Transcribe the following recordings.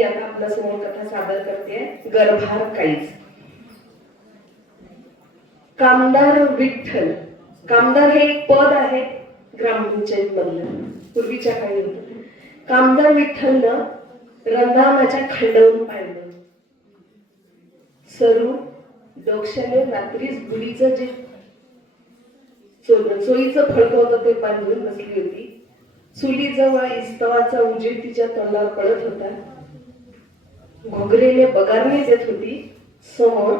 मी आता आपल्यासमोर कथा सादर करते. गर्भार काहीच कामदार विठ्ठल. कामदार हे एक पद आहे ग्रामपंचायत मधलं. पूर्वीच्या काळी होत कामदार विठ्ठलनं रंधामाच्या खंडवून पाहिलं. सरू डोक्षाने रात्रीच बुडीचं जे चो- चोईचं फळक होतं ते बांधून बसली होती. चुलीजवळ इस्तवाचा उजेड तिच्या तोंडावर पडत होता. घोगरेने बगारणी देत होती समोर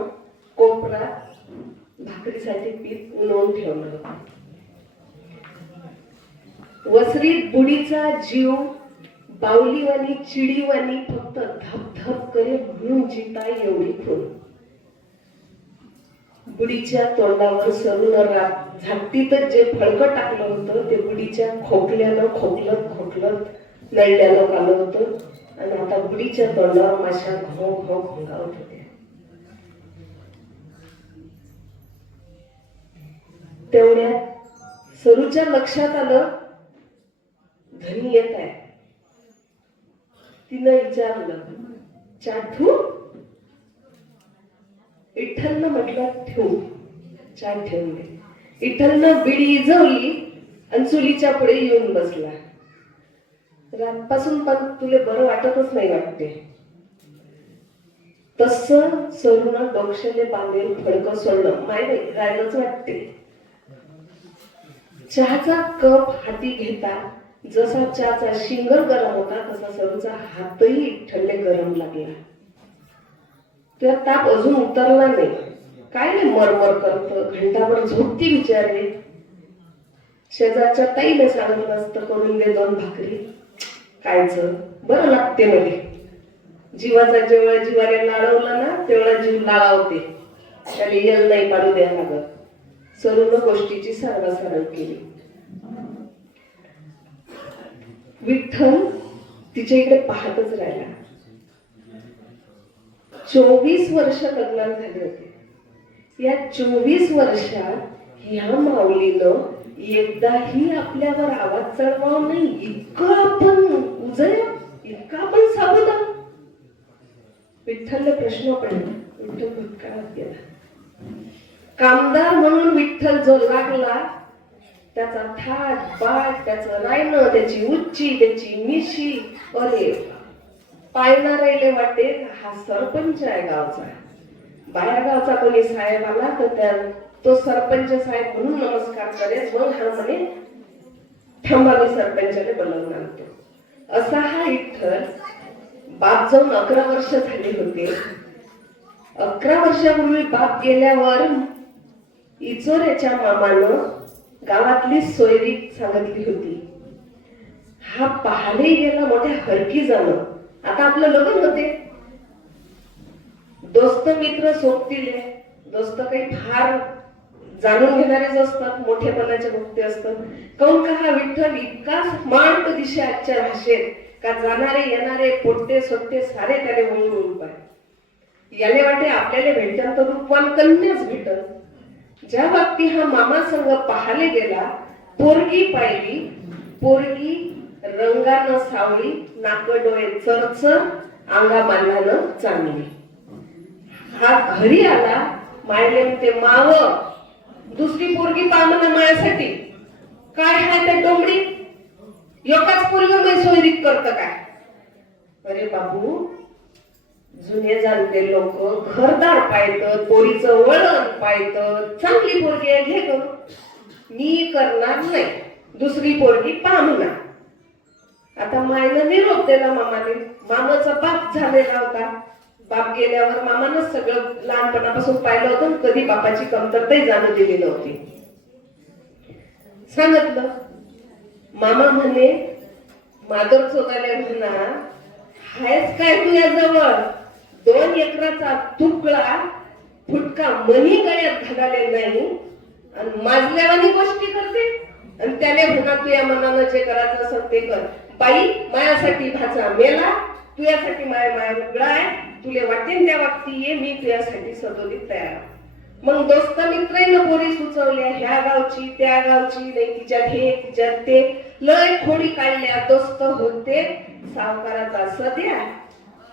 कोपरा भाकरीसाठी पीठ उनवून ठेवलं होतं. वसरीत बुडीचा जीव बावलीवानी चिडीवानी फक्त धपधप करे म्हणून जिता एवढी खोल. बुडीच्या तोंडावर सरून रात झाकटीतच जे फळकं टाकलं होतं ते बुडीच्या खोकल्यानं खोकलत खोकलत नळल्यानं आलं होतं. आणि आता बुडीच्या तोंडावर माशा घो घो घोंगावत होत्या तेवढ्या सरूच्या लक्षात आलं धनी येत आहे. तिनं विचारलं चाठू इठ्ठलनं म्हटलं ठेवू छान ठेवून इठ्ठलनं बिडी इजवली आणि चुलीच्या पुढे येऊन बसला. रातपासून पण तुला बरं वाटतच नाही वाटते. तस सरून डोक्षाने बांधेल फडकं सोडलं. माय बाई राहिलंच वाटते. चहाचा कप हाती घेता जसा चहाचा शिंगर गरम होता तसा सरूचा हातही थंडे गरम लागला. त्या ताप अजून उतरला नाही. काय नाही मरमर करत घंटाभर झोपती विचारले शेजारच्या ताईने सांगत असत करून दे दोन भाकरी. खायचं. बरं लागते मध्ये. जीवाचा जेवढा जीवाने लाळवला ना तेवढा जीव लाळावते त्याला यल नाही पाडू द्या लागत सर्व गोष्टीची सरळ केली. विठ्ठल तिच्या इकडे पाहतच राहिला. चोवीस वर्ष लग्नात झाले होते. या चोवीस वर्षात ह्या माऊलीनं एकदाही आपल्यावर आवाज चढवाव नाही. इतकं आपण प्रश्न पडला विठ्ठल भूतकाळात गेला. कामदार म्हणून विठ्ठल जो लागला त्याचा थाट बाट त्याचं रायनं त्याची उच्ची त्याची मिशी अरे पायणाऱ्याले वाटते हा सरपंच आहे गावचा. बाहेर गावचा कोणी साहेब आला तर त्या तो सरपंच साहेब म्हणून नमस्कार करेल मग हा म्हणे थांबा मी सरपंचाने बनवून आणतो. असा हा विठ्ठल बाप जाऊन अकरा वर्ष झाली होते. अकरा वर्षापूर्वी बाप गेल्यावर इचोऱ्याच्या मामानं गावातली सोयरी सांगितली होती. हा पहाडे गेला मोठ्या हरकी जाणं आता आपलं लग्न होते. दोस्त मित्र सोबतील दोस्त काही फार जाणून घेणारेच असतात मोठेपणाचे भक्ते असतात. काऊन का हा विठ्ठल इतका मांड दिशे आजच्या भाषेत का जाणारे येणारे पोट्टे सोट्टे सारे त्याने होऊन होऊन पाय याले वाटे आपल्याला भेटन तर रूपवान कन्याच भेटन ज्या बाबती हा मामा संघ पाहाले गेला पोरगी पाहिली पोरगी रंगानं सावळी नाक डोळे चरच अंगा मानलानं चांगली. हा घरी आला मायले ते माव दुसरी पोरगी पाहणं मायासाठी काय हाय त्या डोंबडी एकाच पोरग मी सोयरीक करत काय? अरे बाबू जुने जाणते लोक घरदार पाहत पोरीचं वळण पाहत चांगली पोरगी आहे घे ग मी करणार नाही. दुसरी पोरगी पाहणार. आता मायनं निरोप दिला मामाने. मामाचा बाप झालेला होता. बाप गेल्यावर मामानं सगळं लहानपणापासून पाहिलं होतं कधी बापाची कमतरताही जाणं दिली नव्हती. सांगितलं. मामा म्हणे माधव चोगाले म्हणा हायच काय तुझ्या जवळ दोन एकराचा तुकडा फुटका मनी गळ्यात घालाले नाही. आणि माजल्यावानी गोष्टी करते. आणि त्याने म्हणा तुझ्या मनानं जे करायचं असेल ते कर. बाई मायासाठी भाचा मेला. तुझ्यासाठी माया माया रुगडा आहे. तुले वाटेन त्या बाबती ये. मी तुझ्यासाठी सदोदित तयार मग दोस्त मित्रही पोरी सुचवल्या ह्या गावची त्या गावची नाही तिच्यात हे तिच्यात ते. लय खोडी काढल्या दोस्त होते सावकाराचा सध्या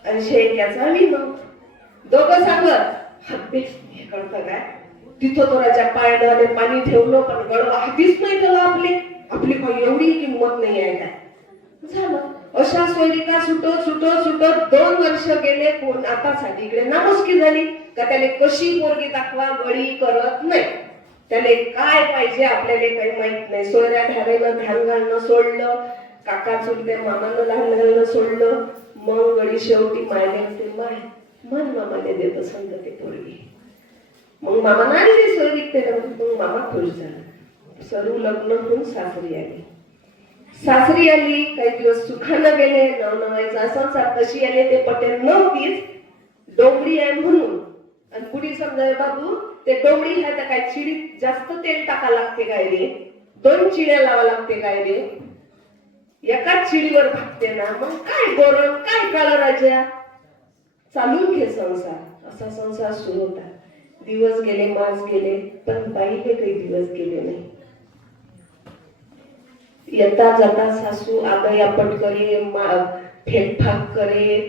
आणि शेळक्याचा विनोद दोघं सांगत हत्ती हे कळतं काय? तिथं तो राजा पायाने पाणी ठेवलं पण गळवा हातीच नाही त्याला आपली. आपली काही एवढी किंमत नाही आहे काय? झालं. अशा सोयरिका सुटत सुटत सुटत दोन वर्ष गेले कोण आता साठी इकडे नामुष्की झाली. का त्याने कशी पोरगी दाखवा गळी करत नाही. त्याने काय पाहिजे आपल्याला काही माहीत नाही. सोयऱ्या ढारेनं ध्यान घालणं सोडलं काका चुलते मामानं लहान घालणं सोडलं. मग गडी शेवटी मायने ते माय मन मामाने देत संत ते पोरगी. मग मामा नाही स्वर्गीत ते मग मामा खुश झाला. सरू लग्न होऊन सासरी आली. सासरी आली काही दिवस सुखानं गेले नवनवायचा संसार कशी आले ते पटेल नव्हतीच. डोंगरी आहे म्हणून. आणि पुढे समजा बाबू ते डोंगरी आहे तर काय चिडीत जास्त तेल टाका लागते काय रे? दोन चिड्या लावा लागते काय रे? एकाच चिडीवर भागते ना मग काय गोरण काय काळ राजा? चालून घे संसार. असा संसार सुरू होता. दिवस गेले मास गेले पण बाईने काही दिवस गेले नाही. येता जाता सासू आगया पटकरे फेकफाक करे.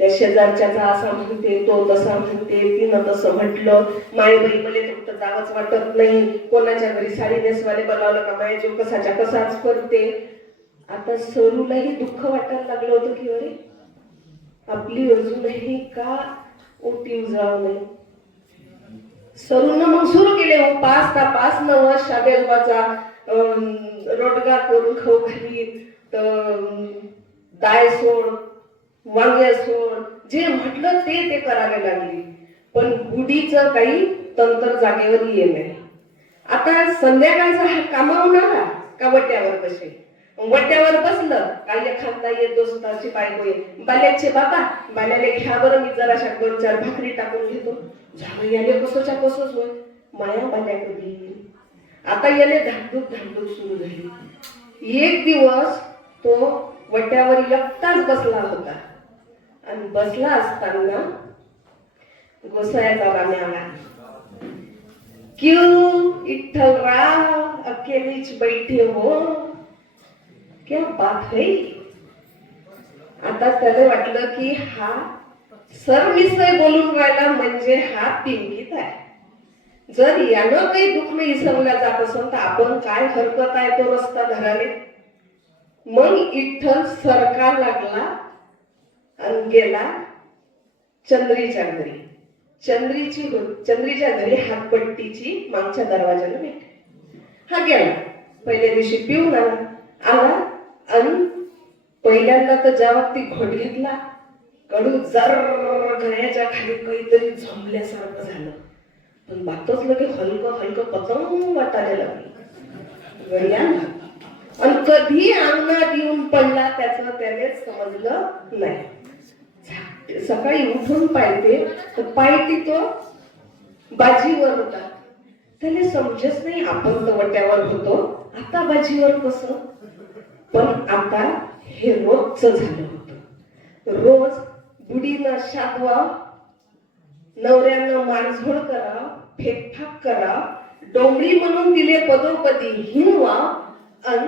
त्या शेजारच्याचा असा म्हणते तो तसा म्हणते तिनं तसं म्हटलं. माय बाई मले फक्त जावंच वाटत नाही. कोणाच्या घरी साडी नेसवाले बनवलं का? माय जीव कसाच्या कसाच करते? आता सरूलाही दुःख वाटायला लागलं होतं की अरे आपली अजूनही का ओटी उजळावं नाही? सरून मग सुरू केले हो, पाच का पाच तपास नवस शाबेलबाचा रोडगा करून खाऊ घाली दाय सोड वांगे सोड जे म्हटलं ते ते करावे लागले. पण गुढीचं काही तंत्र जागेवर ये नाही. आता संध्याकाळचा हा कामावणारा का वट्यावर कसे वट्यावर बसलं काय खाता येत दोस्ताची बायको ये बाल्याचे बाबा बाल्याने घ्या बरं मी जराशा दोन चार भाकरी टाकून घेतो. झालं याले कसोच्या कसोच होय. माया बाल्या कधी आता याले धाकधूक धाकधूक सुरू झाली. एक दिवस तो वट्यावर एकटाच बसला होता. आणि बसला असताना गोसायाचा रामे आला. इथं वा अकेलीच बैठे हो. क्या बात है? आता त्याला वाटलं की हा सरमिसय बोलून राहिला म्हणजे हा पिंकीत आहे. जर यानं काही दुःख नाही जात असेल तर आपण काय हरकत आहे तो रस्ता धराले मग इठ्ठल सरकार लागला आणि गेला चंद्रीच्या घरी. चंद्रीची चंद्रीच्या घरी हातपट्टीची मागच्या दरवाजाला भेट. हा गेला. पहिल्या दिवशी पिऊन आला. आला. आणि पहिल्यांदा तर ज्या ती घोट घेतला कडू जर गळ्याच्या खाली काहीतरी झोंबल्यासारखं झालं. पण बातच लगे हलकं हलकं पतंग वाटायला लागलं. गळ्याला. आणि कधी अंगणात येऊन पडला त्याचं त्याने समजलं नाही. सकाळी उठून पाहिजे तर पाहिजे तो बाजीवर होता. त्याने समजत नाही आपण तवट्यावर होतो. आता बाजीवर कसं? पण आता हे रोजच झालं होतं. रोज बुडीनं शादवा नवऱ्यानं मारझोड करा फेकफाक करा डोंगरी म्हणून दिले पदोपदी हिनवा अन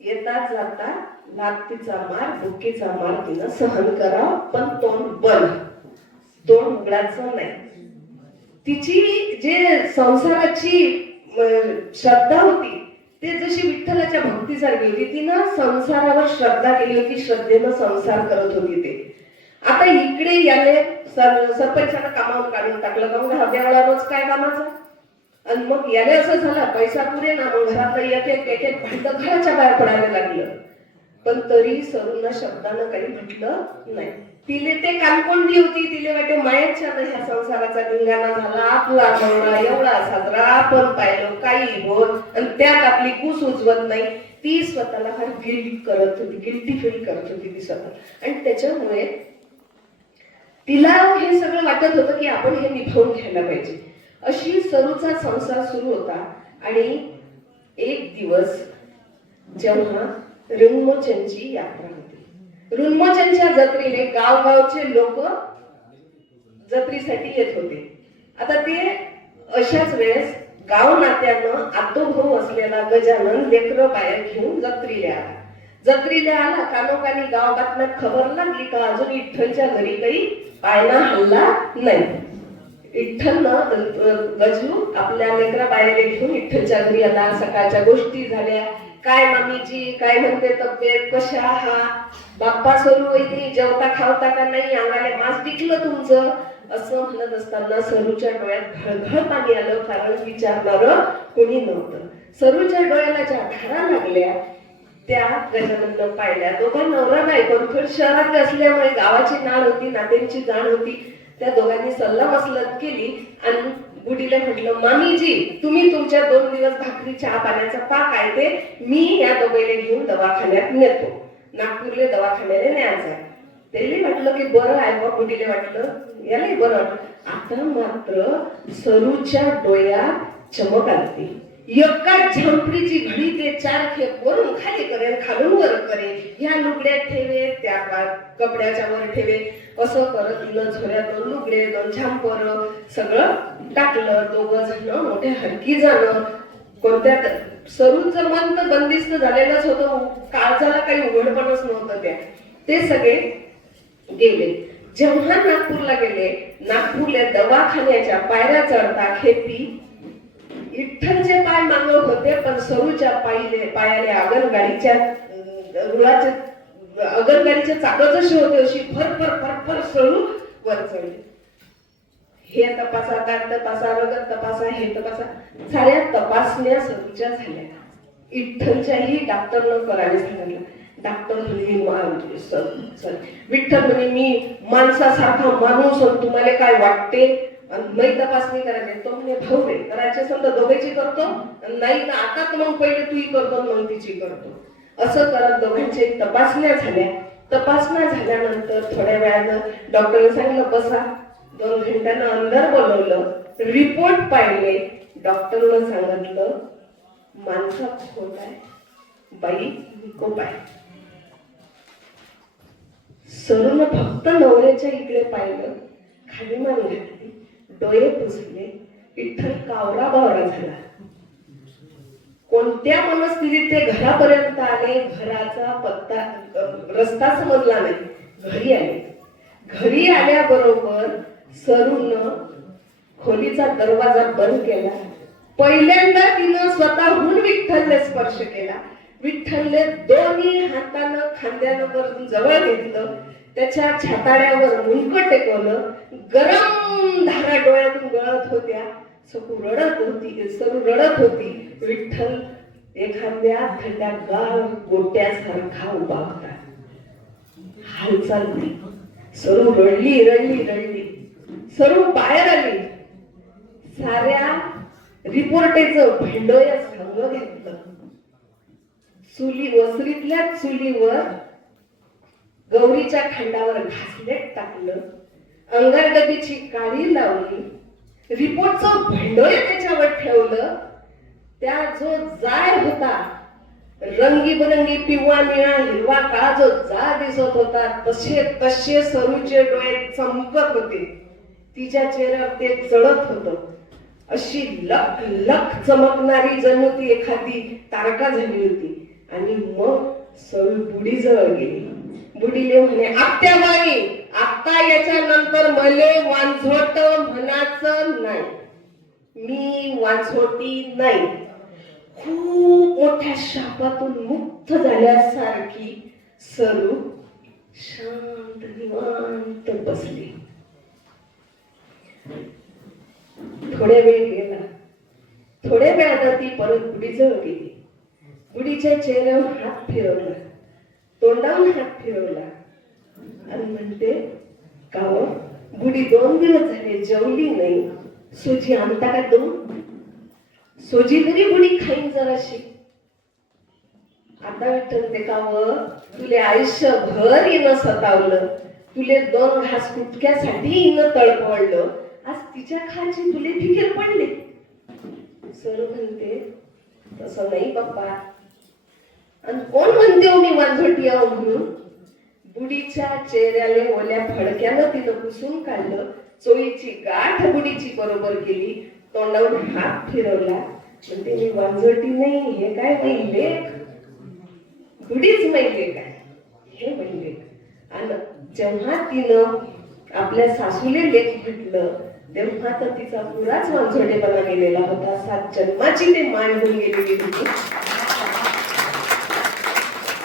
येता जाता लागतीचा मार बुक्कीचा मार तिनं सहन करा पण तोंड बंद. तोंड उघडायचं नाही. तिची जे संसाराची श्रद्धा होती ते जशी विठ्ठलाच्या भक्तीसारखी होती तिनं संसारावर श्रद्धा केली होती श्रद्धेनं संसार करत होती ते. आता इकडे याने सर सरपंचाला कामावर काढून टाकलं. का मग हव्यावळा रोज काय कामाचं? आणि मग याने असं झालं पैसा पुरे ना मग घरातलं एक एक एक एक भांडं घराच्या बाहेर पडायला लागलं. पण तरी सरूंना शब्दानं काही म्हटलं नाही. तिले ते कानकोंडी होती तिले वाटे मायाच्या ह्या संसाराचा धिंगाणा झाला. आपला नवरा एवढा साजरा आपण पाहिलो काही होत आणि त्यात आपली कुस उजवत नाही. ती स्वतःला फार गिल्ट करत होती गिल्टी फील करत होती ती स्वतः. आणि त्याच्यामुळे तिला हे सगळं वाटत होतं की आपण हे निभावून घ्यायला पाहिजे. अशी सरूचा संसार सुरू होता आणि एक दिवस जेव्हा ऋन्मोचनची यात्रा रुन्मोचनच्या जत्रेने गावगावचे लोक जत्रेसाठी येत होते. आता ते अशाच वेळेस गाव नात्यानं आतोभाऊ असलेला गजानन लेकर बाहेर घेऊन जत्रीला आला. जत्रीला आला कानोकानी गाव बातम्यात खबर लागली का अजून विठ्ठलच्या घरी काही पायना हल्ला नाही. विठ्ठलनं गजू आपल्या लेकरा बाहेर घेऊन विठ्ठलच्या घरी आला. सकाळच्या गोष्टी झाल्या. काय मामीजी काय म्हणते तब्येत? कशा हा बाप्पा सरू इथे जेवता खावता का नाही अंगाने मास टिकलं तुमचं? असं म्हणत असताना सरूच्या डोळ्यात घळघळ पाणी आलं कारण विचारणार कोणी नव्हतं. सरूच्या डोळ्याला ज्या धारा लागल्या त्या गजानंद पाहिल्या. दोघा नवरा बायको थोडी शहरात असल्यामुळे गावाची नाळ होती नात्यांची जाण होती. त्या दोघांनी सल्ला मसलत केली आणि गुडीला म्हटलं मामीजी तुम्ही तुमच्या दोन दिवस भाकरी चहा पाण्याचा पाक आहे ते मी या दोघांना घेऊन दवाखान्यात नेतो. नागपूरले दवाखान्याला न्यायचं आहे त्याला म्हटलं की बरं आहे बा कुठे वाटलं. यालाही बरं वाटलं. आता मात्र सरूच्या डोळ्यात चमक आली. एका झंपडीची घडी ते चार खेप वरून खाली करेल खालून वर करेल ह्या लुगड्यात ठेवे त्या कपड्याच्या वर ठेवे. असं करत तिनं झोऱ्यातून लुगडे दोन झांपर सगळं टाकलं. दोघं जण मोठे हलकी जाणं. कोणत्या सरूचं मन तर बंदिस्त झालेलंच होतं. काळजाला काही उघडपणच नव्हतं त्या ते सगळे गेले. जेव्हा नागपूरला गेले नागपूरला दवाखान्याच्या पायऱ्या चढता खेपी इठ्ठलचे पाय मागव होते पण सरूच्या पायले पायाने आगनगाडीच्या रुळाचे अगरगाडीच्या चाक जशी होते अशी फरफर फरफर सरू वर चढली हे तपासा त्या तपासा रगत तपासा हे तपासा. साऱ्या तपासण्या सरूच्या झाल्या. विठ्ठलच्याही डॉक्टरनं करायला सांगितलं. डॉक्टर तुम्ही विठ्ठल म्हणे मी माणसासारखा माणूस तुम्हाला काय वाटते? आणि नाही तपासणी करायची. तो म्हणे भाऊ रे करायचे समजा दोघेची करतो. नाही ना आता तर मग पहिले तूही करतो मग तिची करतो. असं करत दोघांचे तपासण्या झाल्या. तपासण्या झाल्यानंतर थोड्या वेळानं डॉक्टरने सांगितलं बसा. दोन घंट्यानं अंदर बोलवलं रिपोर्ट पाहिले डॉक्टरनं सांगितलं माणसा खोट आहे बाई विकोप आहे. सरून फक्त नवऱ्याच्या इकडे पाहिलं खाली मान घातली डोळे पुसले विठ्ठल कावरा बावरा झाला. कोणत्या मनस्थितीत ते घरापर्यंत आले घराचा पत्ता रस्ता समजला नाही. घरी आले. घरी आल्याबरोबर सरून खोलीचा दरवाजा बंद केला. पहिल्यांदा तिनं स्वतःहून विठ्ठलने स्पर्श केला. विठ्ठलने दोन्ही हातानं खांद्यानं वरून जवळ घेतलं. त्याच्या छाताड्यावर मुंडकं टेकवलं. गरम धारा डोळ्यातून गळत होत्या. सकू रडत होती सरू रडत होती. विठ्ठल एखाद्या थंड्या गाळ गोट्यासारखा उभा होता. हालचाल नाही. सरू रडली रडली रडली. सरू बाहेर आली. साऱ्या रिपोर्टेचं भांडोया संग घेतलं. चुली वसरीतल्या चुलीवर गौरीच्या खांडावर घासलेट टाकलं. अंगारडबीची काळी लावली. रिपोर्टचं भांडोय त्याच्यावर ठेवलं. त्या जो जाय होता रंगीबरंगी पिवळा निळा हिरवा काळा जो जा दिसत होता तसे तसे सरूचे डोळे चमकत होते. तिच्या चेहऱ्यावर ते चढत होत. अशी लख लख चमकणारी जणू ती एखादी तारका झाली होती. आणि मग सरू बुडी जवळ गेली. बुडीले म्हणे आत्ता आता याच्यानंतर मले वांझोट म्हणाचं नाही. मी वांझोटी नाही. खूप मोठ्या शापातून मुक्त झाल्यासारखी सरू शांत निवांत बसली. थोड्या वेळ गेला थोड्या वेळात ती परत बुडीजवळ गेली. बुडीच्या चेहऱ्यावर हात फिरवला. तोंडावर हात फिरवला. आणि म्हणते काव बुडी दोन दिवस झाले जेवली नाही. सुजी आणता का दोन सोजी तरी बुडी खाईन जराशी. आता विठ्ठलते काव तुले आयुष्यभर येणं सतावलं. तुले दोन घास कुटक्यासाठी इन तळपडलं आज तिच्या खालची फुले फिकीर पडले. सर म्हणते तसं नाही पप्पा. आणि कोण म्हणते हो मी वांझोटी आहो म्हणून? बुडीच्या चेहऱ्याले ओल्या फडक्यानं तिनं पुसून काढलं. चोळीची गाठ बुडीची बरोबर केली तोंडावर हात फिरवला. म्हणते मी वांझोटी नाही हे काय नाही लेख थोडीच काय हे मैले आणि जेव्हा तिनं आपल्या सासूले लेख भेटलं तेव्हा तर तिचा पुराच वांझोडेपणा गेलेला होता. सात जन्माची ते माय होऊन गेलेली होती.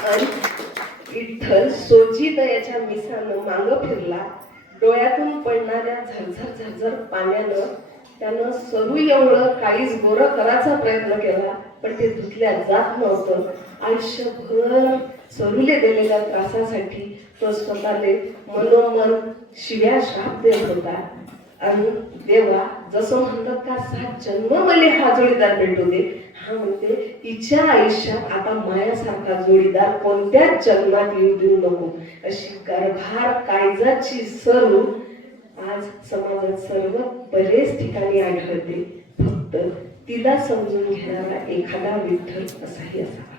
आणि विठ्ठल सोजी दयाच्या मिसानं मांग फिरला. डोळ्यातून पडणाऱ्या झरझर झरझर पाण्यानं त्यानं सरू एवढं काळीच गोरं करायचा प्रयत्न केला पण ते धुतल्या जात नव्हतं. आयुष्यभर सरूले दिलेल्या त्रासासाठी तो स्वतःले मनोमन शिव्या शाप देत होता. आणि देवा जसं म्हणतात का सात जन्म मले हा जोडीदार भेटू दे हा म्हणते तिच्या आयुष्यात आता मायासारखा जोडीदार कोणत्याच जन्मात येऊ देऊ नको. अशी गर्भार काळजाची सरू आज समाजात सर्व बरेच ठिकाणी आढळते. फक्त तिला समजून घेणारा एखादा विठ्ठल असाही असावा.